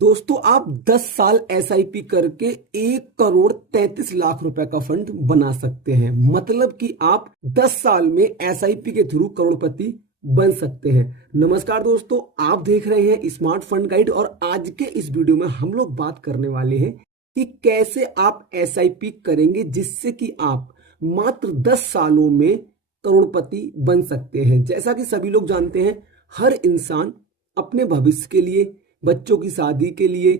दोस्तों आप 10 साल एसआईपी करके 1 करोड़ 33 लाख रुपए का फंड बना सकते हैं। मतलब कि आप 10 साल में एसआईपी के थ्रू करोड़पति बन सकते हैं। नमस्कार दोस्तों, आप देख रहे हैं स्मार्ट फंड गाइड और आज के इस वीडियो में हम लोग बात करने वाले हैं कि कैसे आप एसआईपी करेंगे जिससे कि आप मात्र 10 सालों में करोड़पति बन सकते हैं। जैसा कि सभी लोग जानते हैं, हर इंसान अपने भविष्य के लिए, बच्चों की शादी के लिए,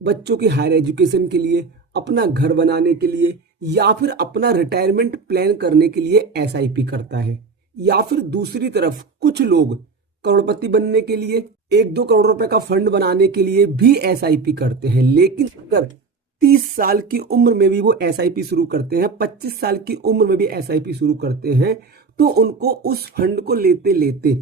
बच्चों की हायर एजुकेशन के लिए, अपना घर बनाने के लिए या फिर अपना रिटायरमेंट प्लान करने के लिए एसआईपी करता है। या फिर दूसरी तरफ कुछ लोग करोड़पति बनने के लिए 1-2 करोड़ रुपए का फंड बनाने के लिए भी एसआईपी करते हैं। लेकिन अगर 30 साल की उम्र में भी वो एसआईपी शुरू करते हैं, 25 साल की उम्र में भी एसआईपी शुरू करते हैं, तो उनको उस फंड को लेते लेते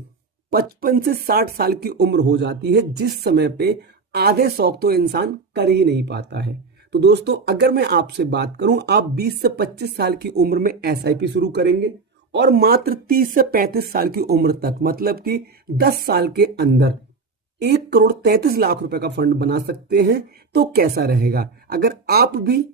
55 से 60 साल की उम्र हो जाती है, जिस समय पे आधे शौक तो इंसान कर ही नहीं पाता है। तो दोस्तों, अगर मैं आपसे बात करूं, आप 20 से 25 साल की उम्र में एसआईपी शुरू करेंगे और मात्र 30 से 35 साल की उम्र तक, मतलब कि 10 साल के अंदर 1 करोड़ 33 लाख रुपए का फंड बना सकते हैं, तो कैसा रहेगा? अगर आप भी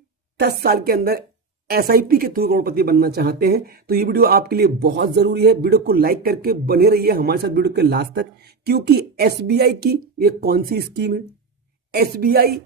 10 साल के अंदर एसआईपी के थ्रू करोड़पति बनना चाहते हैं तो ये वीडियो आपके लिए बहुत जरूरी है। वीडियो को लाइक करके बने रहिए हमारे साथ वीडियो के लास्ट तक, क्योंकि एसबीआई की ये कौन सी स्कीम है, एसबीआई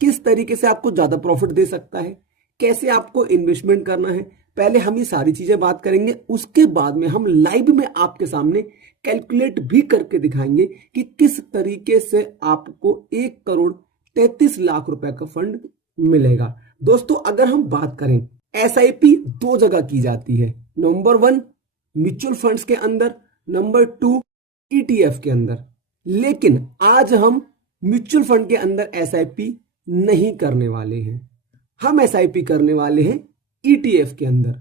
किस तरीके से आपको ज्यादा प्रॉफिट दे सकता है, कैसे आपको इन्वेस्टमेंट करना है, पहले हम ये सारी चीजें बात करेंगे। उसके बाद में हम लाइव में आपके सामने कैलकुलेट भी करके दिखाएंगे कि किस तरीके से आपको 1 करोड़ 33 लाख रुपए का फंड मिलेगा। दोस्तों, अगर हम बात करें, एसआईपी 2 जगह की जाती है। नंबर 1 म्यूचुअल फंड्स के अंदर, नंबर 2 ईटीएफ के अंदर। लेकिन आज हम म्यूचुअल फंड के अंदर एसआईपी नहीं करने वाले हैं, हम एसआईपी करने वाले हैं ईटीएफ के अंदर।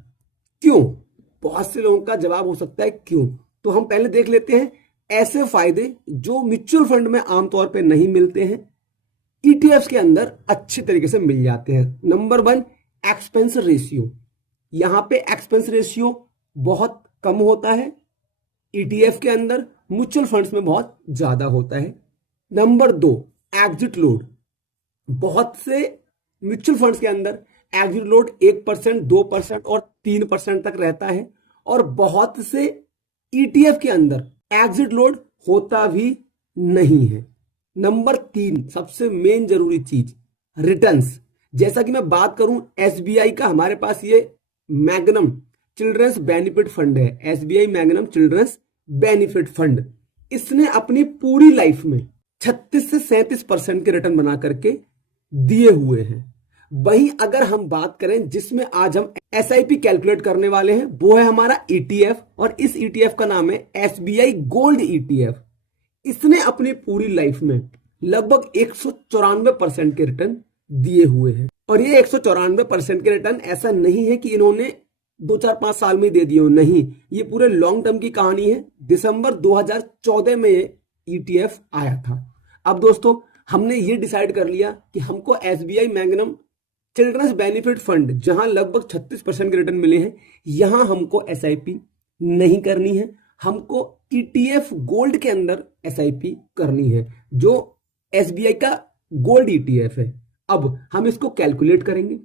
क्यों? बहुत से लोगों का जवाब हो सकता है क्यों। तो हम पहले देख लेते हैं ऐसे फायदे जो म्यूचुअल फंड में आमतौर पर नहीं मिलते हैं, ईटीएफ के अंदर अच्छे तरीके से मिल जाते हैं। Number 1 expense ratio. यहां पे एक्सपेंस रेशियो बहुत कम होता है, ईटीएफ के अंदर, म्यूचुअल फंड्स में बहुत ज्यादा होता है। Number 2 exit load. बहुत से म्यूचुअल फंड्स के अंदर एग्जिट लोड 1%, 2% और 3% तक रहता है, और बहुत से ईटीएफ के अंदर एग्जिट लोड होता भी नहीं है। नंबर 3 सबसे मेन जरूरी चीज, रिटर्न्स। जैसा कि मैं बात करूं एसबीआई का, हमारे पास ये मैग्नम चिल्ड्रंस बेनिफिट फंड है, SBI Magnum children's benefit fund. इसने अपनी पूरी लाइफ में 36 से 37% के रिटर्न बना करके दिए हुए हैं। वहीं अगर हम बात करें जिसमें आज हम एसआईपी कैलकुलेट करने वाले हैं, वो है हमारा ईटीएफ, और इस ईटीएफ का नाम है एसबीआई गोल्ड ईटीएफ। इसने अपनी पूरी लाइफ में लगभग 194% के रिटर्न दिए हुए हैं। और ये 194% के रिटर्न ऐसा नहीं है कि इन्होंने 2-4-5 साल में दे दिए हो, नहीं, ये पूरे लॉन्ग टर्म की कहानी है। दिसंबर 2014 में ये ईटीएफ आया था। अब दोस्तों, हमने ये डिसाइड कर लिया कि हमको SBI Magnum children's benefit fund, जहां लगभग 36% के रिटर्न मिले हैं, यहां हमको एसआईपी नहीं करनी है, हमको ईटीएफ गोल्ड के अंदर एसआईपी करनी है, जो एसबीआई का गोल्ड ईटीएफ है। अब हम इसको कैलकुलेट करेंगे,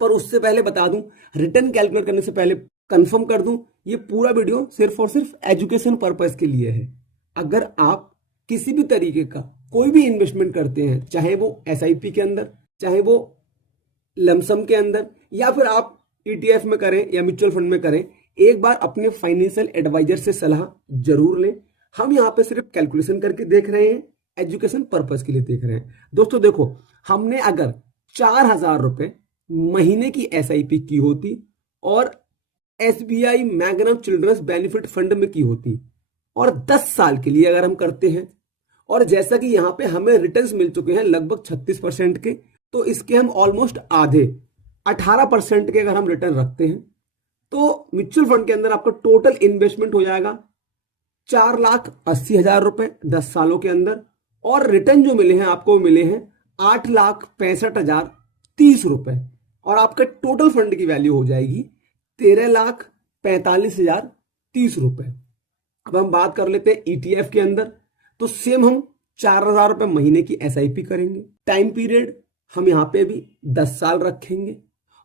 पर उससे पहले बता दूं, रिटर्न कैलकुलेट करने से पहले कंफर्म कर दूं, ये पूरा वीडियो सिर्फ और सिर्फ एजुकेशन पर्पस के लिए है। अगर आप किसी भी तरीके का कोई भी इन्वेस्टमेंट करते हैं, चाहे वो एसआईपी के अंदर, चाहे वो लमसम के अंदर, या फिर आप ईटीएफ में करें या म्यूचुअल फंड में करें, एक बार अपने फाइनेंशियल एडवाइजर से सलाह जरूर लें। हम यहाँ पे सिर्फ कैलकुलेशन करके देख रहे हैं, एजुकेशन पर्पस के लिए देख रहे हैं। दोस्तों देखो, हमने अगर 4,000 रुपए महीने की एसआईपी की होती और SBI Magnum children's benefit fund में की होती, और 10 साल के लिए अगर हम करते हैं, और जैसा कि यहाँ पे हमें रिटर्न्स मिल चुके हैं लगभग 36% के, तो इसके हम ऑलमोस्ट आधे 18% के अगर हम रिटर्न रखते हैं, तो म्यूचुअल फंड के अंदर आपका टोटल इन्वेस्टमेंट हो जाएगा 4,80,000 रुपए 10 सालों के अंदर, और रिटर्न जो मिले हैं आपको, मिले हैं 8,65,030 रुपए, और आपका टोटल फंड की वैल्यू हो जाएगी 13,45,030 रुपए। अब हम बात कर लेते हैं ईटीएफ के अंदर, तो सेम हम 4,000 रुपए महीने की SIP करेंगे। टाइम पीरियड हम यहाँ पे भी 10 साल रखेंगे।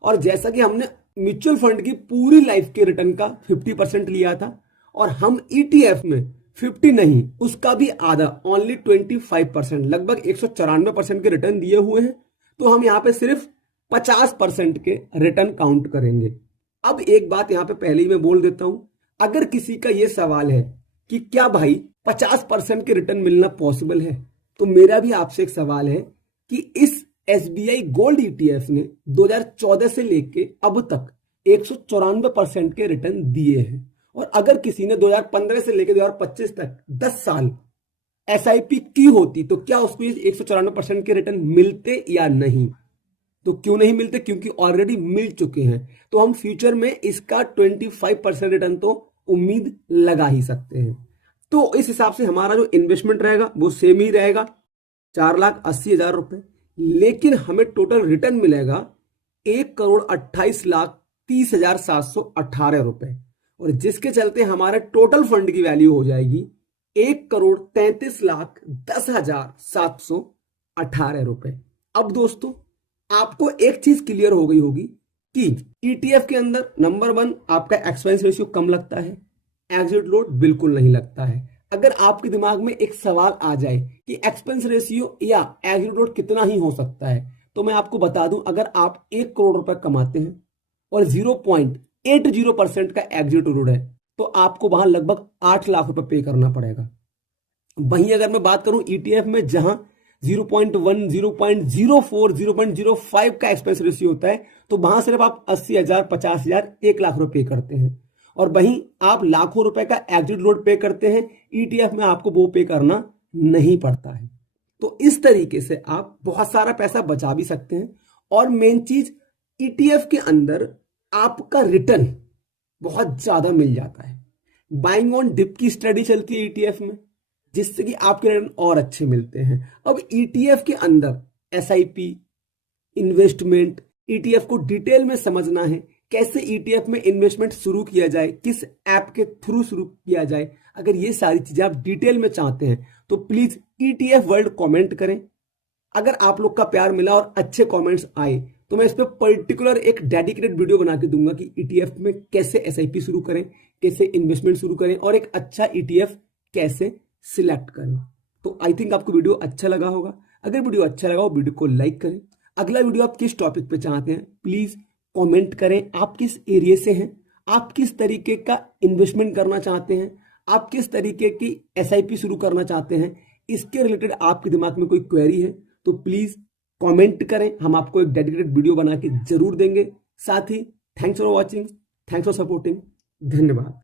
और जैसा कि हमने म्यूचुअल फंड की पूरी लाइफ के रिटर्न का 50% लिया था, और हम ETF में 50 नहीं, उसका भी आधा, ओनली 25%, लगभग 194% के रिटर्न दिए हुए हैं। तो हम यहाँ पे सिर्फ 50% के रिटर्न काउंट करेंगे। अब एक बात यहाँ पे पहले ही मैं बोल देता हूं, अगर किसी का ये सवाल है कि क्या भाई 50% के रिटर्न मिलना पॉसिबल है, तो मेरा भी आपसे एक सवाल है कि इस SBI गोल्ड ETF ने 2014 से लेके अब तक 194% के रिटर्न दिए हैं। और अगर किसी ने 2015 से लेकर 2025 तक 10 साल SIP की होती, तो क्या उसको 194% के रिटर्न मिलते या नहीं? तो क्यों नहीं मिलते? क्योंकि ऑलरेडी मिल चुके हैं। तो हम फ्यूचर में इसका 25% रिटर्न तो उम्मीद लगा ही सकते हैं। तो इस हिसाब से हमारा जो इन्वेस्टमेंट रहेगा वो सेम ही रहेगा, 4,80,000 रुपए, लेकिन हमें टोटल रिटर्न मिलेगा 1,28,30,718 रुपए, और जिसके चलते हमारे टोटल फंड की वैल्यू हो जाएगी 1,33,10,718 रुपए। अब दोस्तों आपको एक चीज क्लियर हो गई होगी कि ETF के अंदर नंबर 1 आपका एक्सपेंस रेशियो कम लगता है, एग्जिट लोड बिल्कुल नहीं लगता है। अगर आपके दिमाग में एक सवाल आ जाए कि एक्सपेंस रेशियो या एग्जिट लोड कितना ही हो सकता है, तो मैं आपको बता दूं, अगर आप 1 करोड़ रुपए कमाते हैं और 0.80% का एग्जिट लोड है, तो आपको वहां लगभग 8 लाख रुपए पे करना पड़ेगा। वहीं अगर मैं बात करूं ETF में, जहां 0.1, 0.04, 0.05 का एक्सपेंस रेशियो होता है, तो वहां सिर्फ आप 80,000, 50,000, 1 लाख रुपए पे करते हैं। और वहीं आप लाखों रुपए का एग्जिट लोड पे करते हैं, ETF में आपको वो पे करना नहीं पड़ता है। तो इस तरीके से आप बहुत सारा पैसा बचा भी सकते हैं। और मेन चीज, ETF के अंदर आपका रिटर्न बहुत ज्यादा मिल जाता है। बाइंग ऑन डिप की स्टडी चलती है ETF में, जिससे कि आपके रिटर्न और अच्छे मिलते हैं। अब ETF के अंदर SIP, इन्वेस्टमेंट, ETF को डिटेल में समझना है, कैसे ETF में इन्वेस्टमेंट शुरू किया जाए, किस ऐप के थ्रू शुरू किया जाए, अगर ये सारी चीजें आप डिटेल में चाहते हैं तो प्लीज ETF वर्ल्ड कमेंट करें। अगर आप लोग का प्यार मिला और अच्छे कमेंट्स आए, तो मैं इस पर पर्टिकुलर एक डेडिकेटेड वीडियो बना के दूंगा कि ETF में कैसे SIP शुरू करें, कैसे इन्वेस्टमेंट शुरू करें, और एक अच्छा ETF कैसे सिलेक्ट करें। तो आई थिंक आपको वीडियो अच्छा लगा होगा। अगर वीडियो अच्छा लगा हो, वीडियो को लाइक करें। अगला वीडियो आप किस टॉपिक पे चाहते हैं प्लीज कमेंट करें। आप किस एरिया से हैं, आप किस तरीके का इन्वेस्टमेंट करना चाहते हैं, आप किस तरीके की SIP शुरू करना चाहते हैं, इसके रिलेटेड आपके दिमाग में कोई क्वेरी है तो प्लीज कमेंट करें। हम आपको एक डेडिकेटेड वीडियो बना के जरूर देंगे। साथ ही thanks for watching, thanks for supporting, धन्यवाद।